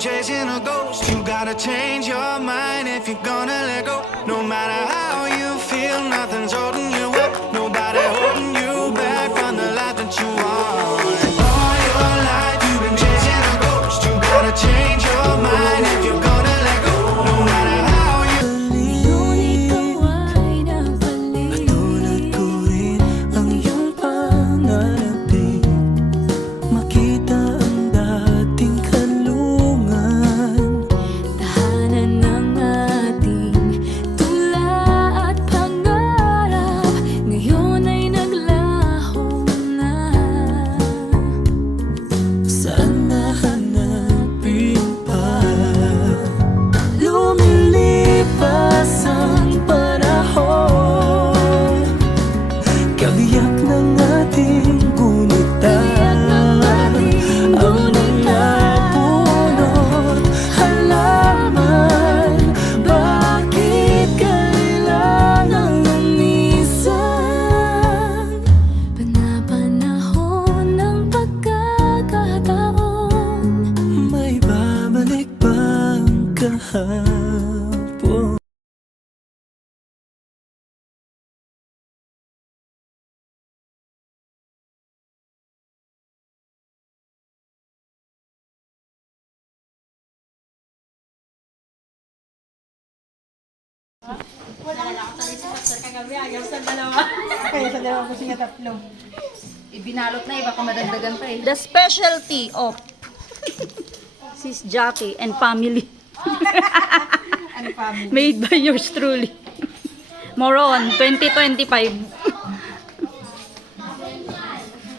chasing a ghost. You gotta change your mind if you're gonna let go. No matter how you feel, nothing's holding you up. Nobody holding you back from the life that you want. All your life you've been chasing a ghost. You gotta change your mind if you're gonna let go. No matter how you Katulad ko rin ang iyong pananapin, makita ang dating kanlungan. Tahanan ng ating tula at pangarap, ngayon ay naglaho na. Saan nahanapin pa? Lumilipas ang panahon, kabiyak ng ating gunitan, ang mga punot halaman. Bakit kailangang umisan? Panapanahon ng pagkakataon, May babalik bang kahapon? Ibinalot na iba kung madagdagan pa eh. The specialty of Sis Jackie and family. Made by yours truly. Moron, 2025.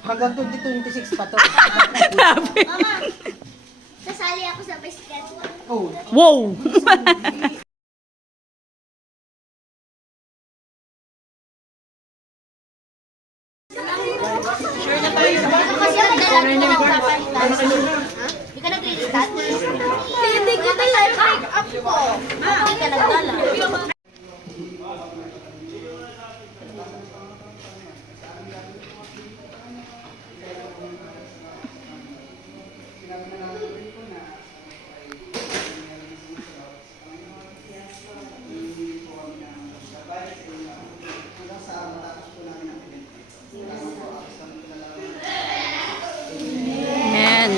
Hanggang 2026 pa to. Grabe. Sasali ako sa basketball. Oh. Wow! Kasi ang dalang ko ng papalitan. Hindi ka nag-restart? Hindi ko na live make up ko. Hindi ka nagdala. Amen.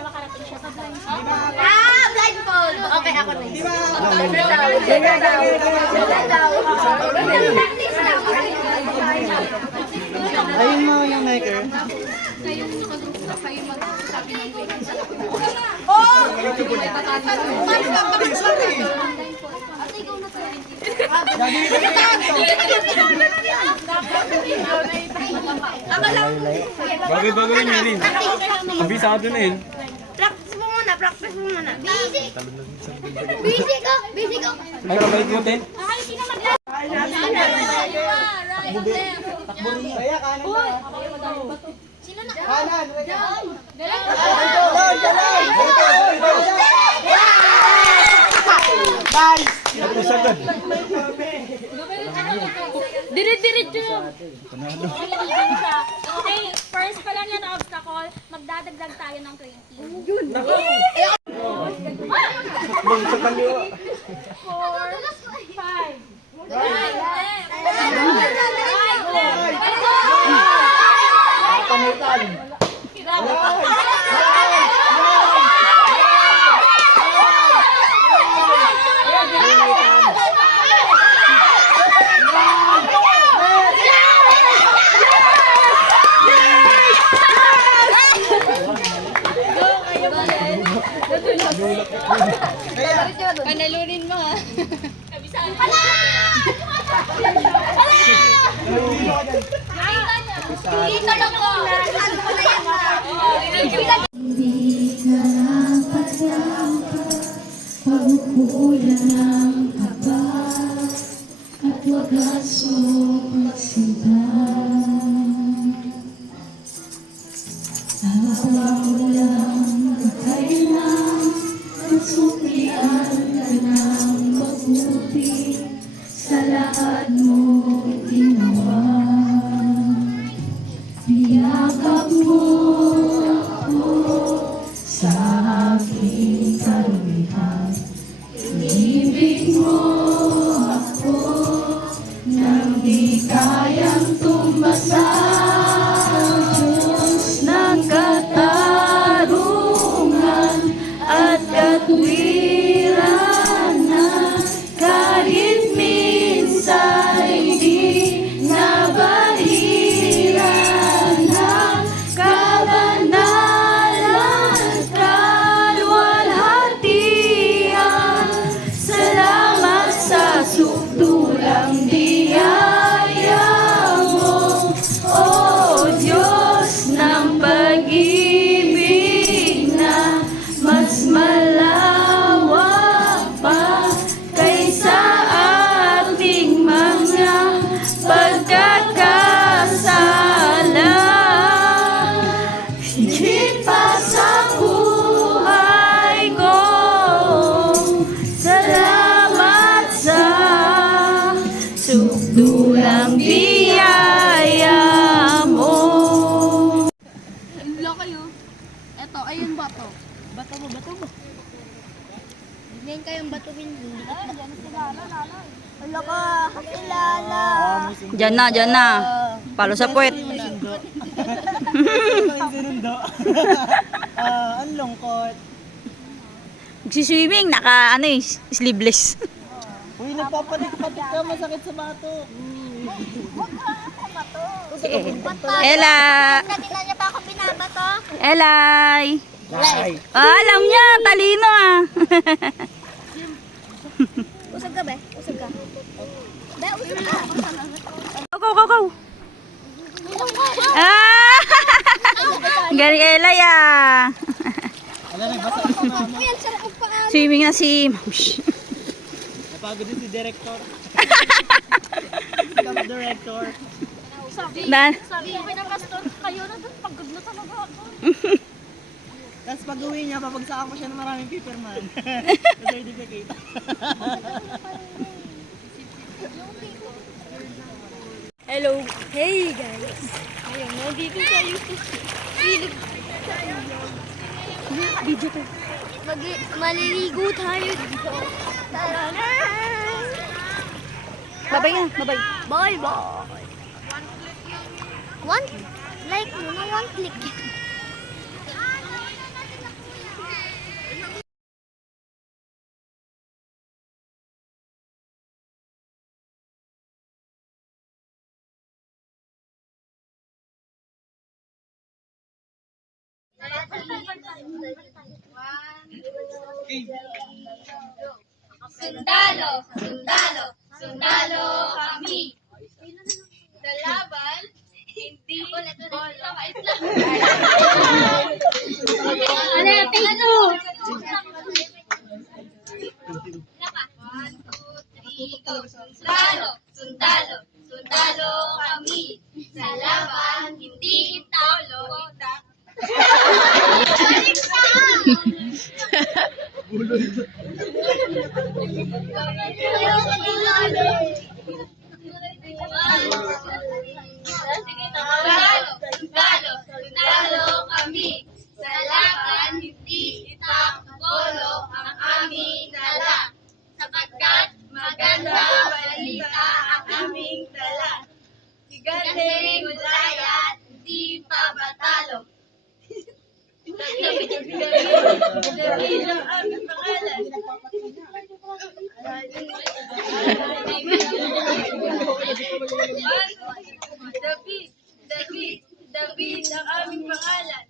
para makarating siya sa blindfold. Blindfold! Okay, ako na yun. Ayun mo yung maker. Bagay-bagay rin yun. Abisado na yun. Practice mo muna, practice mo muna. Busy! Busy ka! Busy ka! Ay, kabait mo, Ten. Sino mag-last? Kaya kanan na. Sino na? Kanan. Nice! Ito sagad. Dire-diretso yun. Okay, first pa lang yan na obstacle, magdadagdag tayo ng 20. Yun! Sa kaliwa. 4, 5. Kamutan. Panalunin mo ha. Dito lang po! Pagkukulan ng haba at wagas mo pagsinta. Nawawalang kailang nasuklian ka ng mabuti sa lahat mo ginawa. Biyakap mo ako sa aking karumihan. Ibig mo ako nang di kayang tumasa. Diyos ng katarungan at katwiran na kahit minsan di nabaliran ng kabanalan kalwalhatian. Salamat sa sukdulang biyaya mo, O Diyos ng pag-ibig na mas malawak pa kaysa ating mga pagkakasala. Higit pa sa buhay ko, salamat sa sukdulang biyaya mo. Hello kayo. Eto, ayun bato. Bato mo. Ganyan kayong batuin. Hindi ka Wala ka, kakilala. Diyan na. Palo sa puwet. Sinundo. Ang lungkot. Magsiswimming, naka sleeveless. Uy, nagpapatik-patik ka, masakit sa bato. Ella! Nakita niya pa ako binabato. Elay! Ay. Alam niya, talino ah. Usag ka ba? Usag ka. Be, usag ka. Go. Ah! Galing Elay ah. Alam, nagbasa na si mama. Ayan, sarap magpaan. Swimming na si Mams. Napagod din si director. Director. Dan. Sabi ko na pastor, kayo na doon, pagod na talaga ako. Tapos pag uwi niya, papagsakan ko siya ng maraming paperman. Sa certificate. Hello. Hey guys. Ayun, nandito tayo sa silid. Video ko. Maliligo tayo dito. Tara na! Babay na, babay. Bye bye! One? Like, one click. Sundalo, sundalo, sundalo kami. Sa laban, hindi bolo. Ano yung tingko? 1, 2, 3, go. Sundalo, sundalo, sundalo kami. Sa laban, hindi bolo. Sundalo, sundalo kami. Sa laban, hindi itakbolo ang aming dala. Sapagkat maganda balita ang aming dala. Higante Gulayat, hindi pa batalo. David ang aming pangalan. David ang aming pangalan.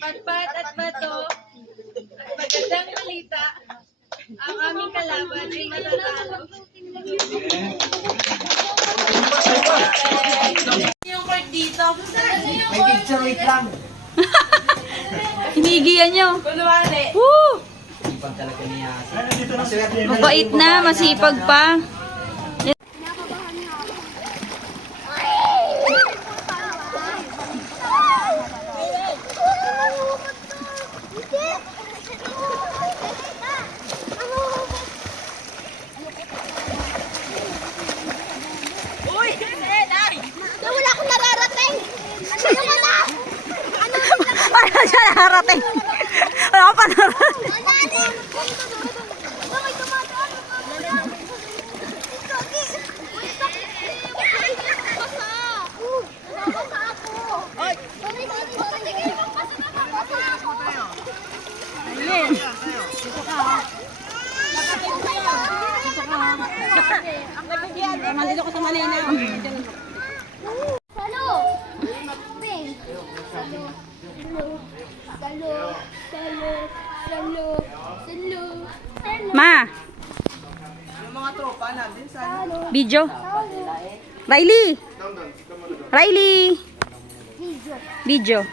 Patpat at bato at magandang balita, ang aming kalaban ay matatalo. Yung part dito. May picture, wait lang. Hinigiyan nyo. Kunwari. Woo! Ipag talaga niya. Mabait na, masipag pa. Wala akong nararating. Ano naman na? Paano siya nakarating? Wala ka pa narating. Bakit tumataan? Nandito ko sa Manila. Salo! Ping! Salo! Salo! Salo! Salo! Salo! Ma, Yung mga tropa natin sa video. Riley! Riley! Video.